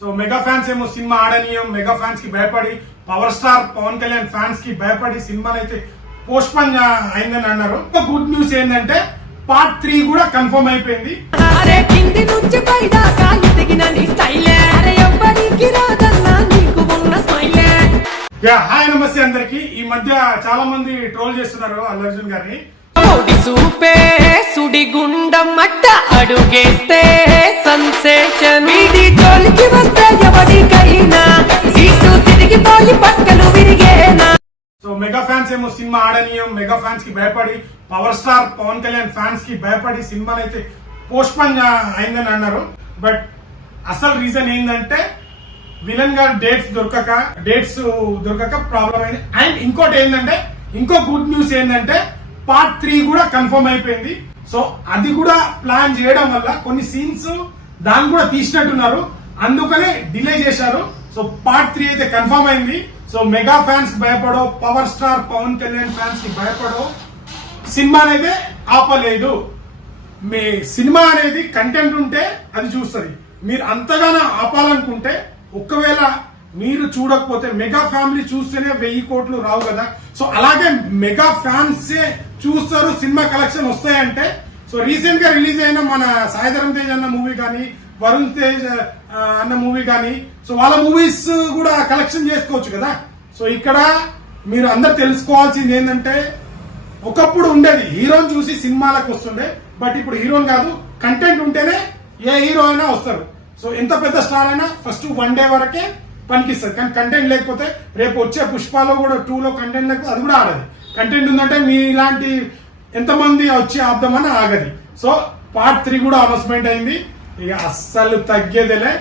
So mega fans ఏమో cinema ఆడనీయం, mega fans కి భయపడి power star Pawan Kalyan fans కి భయపడి సినిమాని అయితే పోస్ట్ పోన్ అయిందని అన్నారు. గుడ్ న్యూస్ ఏంటంటే పార్ట్ 3 కూడా కన్ఫర్మ్ అయిపోయింది. హాయ్ నమస్తే అందరికి. ఈ మధ్య చాలా మంది ట్రోల్ చేస్తున్నారు అల్లు అర్జున్ గారిని. సుడిగుండం మట్ట అడుగేస్తే సెన్సేషన్ జోలికి వస్తే ఎవరికైనా సీటు తిరిగిపోయి పక్కలు విరిగేనా. సో మెగా ఫ్యాన్స్ ఏమో సినిమా ఆడనీయం, మెగా ఫ్యాన్స్ కి భయపడి power star Pawan Kalyan fans కి భయపడి సినిమాని అయితే పోస్ట్ పోన్ అయిందని అన్నారు. బట్ అసలు రీజన్ ఏంటంటే విలన్ గారు డేట్స్ దొరకక ప్రాబ్లం అయింది. అండ్ ఇంకోటి ఏంటంటే ఇంకో గుడ్ న్యూస్ ఏంటంటే పార్ట్ 3 కూడా కన్ఫర్మ్ అయిపోయింది. సో అది కూడా ప్లాన్ చేయడం వల్ల కొన్ని సీన్స్ దాన్ని కూడా తీసినట్టున్నారు, అందుకనే డిలే చేశారు. సో పార్ట్ 3 అయితే కన్ఫర్మ్ అయింది. సో మెగా ఫ్యాన్స్ భయపడో, power star Pawan Kalyan fans కి భయపడో సినిమా అనేది ఆపలేదు. మీ సినిమా అనేది కంటెంట్ ఉంటే అది చూస్తుంది. మీరు అంతగానో ఆపాలనుకుంటే ఒకవేళ మీరు చూడకపోతే మెగా ఫ్యామిలీ చూస్తేనే 1000 కోట్లు రావు కదా. సో అలాగే మెగా ఫ్యాన్స్ చూస్తారు, సినిమా కలెక్షన్ వస్తాయంటే. సో రీసెంట్ గా రిలీజ్ అయిన మన సాయిధరం తేజ్ అన్న మూవీ కానీ, వరుణ్ తేజ్ అన్న మూవీ కానీ, సో వాళ్ళ మూవీస్ కూడా కలెక్షన్ చేసుకోవచ్చు కదా. సో ఇక్కడ మీరు అందరు తెలుసుకోవాల్సింది ఏంటంటే ఒకప్పుడు ఉండేది హీరోని చూసి సినిమాలకు వస్తుండే, బట్ ఇప్పుడు హీరోని కాదు, కంటెంట్ ఉంటేనే ఏ హీరో అయినా వస్తారు. సో ఎంత పెద్ద స్టార్ అయినా ఫస్ట్ 1 డే వరకే పనికిస్తుంది, కానీ కంటెంట్ లేకపోతే రేపు వచ్చే పుష్పాలో కూడా 2లో కంటెంట్ లేకపోతే అది కూడా ఆగదు. కంటెంట్ ఉందంటే మీ ఇలాంటి ఎంతమంది వచ్చి ఆపుదామని ఆగది. సో పార్ట్ 3 కూడా అనౌన్స్మెంట్ అయింది. ఇక అస్సలు తగ్గేదేలే,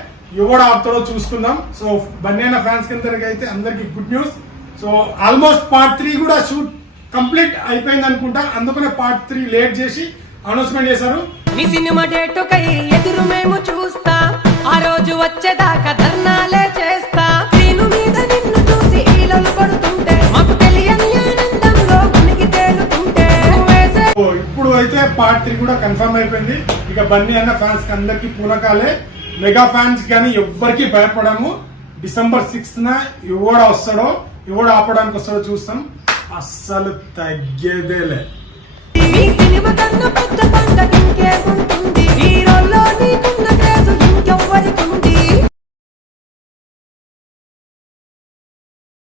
ఎవడు ఆపుతాడో చూసుకుందాం. సో బన్నేన ఫ్యాన్స్ కిందకి అయితే అందరికి good news. So almost part 3 కూడా షూట్ కంప్లీట్ అయిపోయింది అనుకుంటా, అందుకనే పార్ట్ 3 లేట్ చేసి అనౌన్స్మెంట్ చేశారు. మీ సినిమా డేట్ కై ఎదురు మేము చూస్తా, ఆ రోజు వచ్చేదాకా ధర్నాలే చేస్తా. స్క్రీను మీద నిన్ను చూసి ఈలలు పడుతుంటే మాకు తెలియని ఆనందంలో మునిగి తేలుతుంటే. ఇప్పుడు అయితే పార్ట్ 3 కూడా కన్ఫర్మ్ అయిపోయింది. ఇక బన్నీ అన్న ఫ్యాన్స్ కి అందరికి పూనకాలే. మెగా ఫ్యాన్స్ కానీ ఎవ్వరికి భయపడము. డిసెంబర్ 6న ఎవడ వస్తాడో, ఎవడు ఆపడానికి వస్తాడో చూస్తాం. అస్సలు తగ్గేదేలే. మీ సినిమా కన్నా పెద్ద పంట ఇంకేముంటుంది, హీరోలో నీకున్న క్రేజ్ ఇంకెవ్వరికి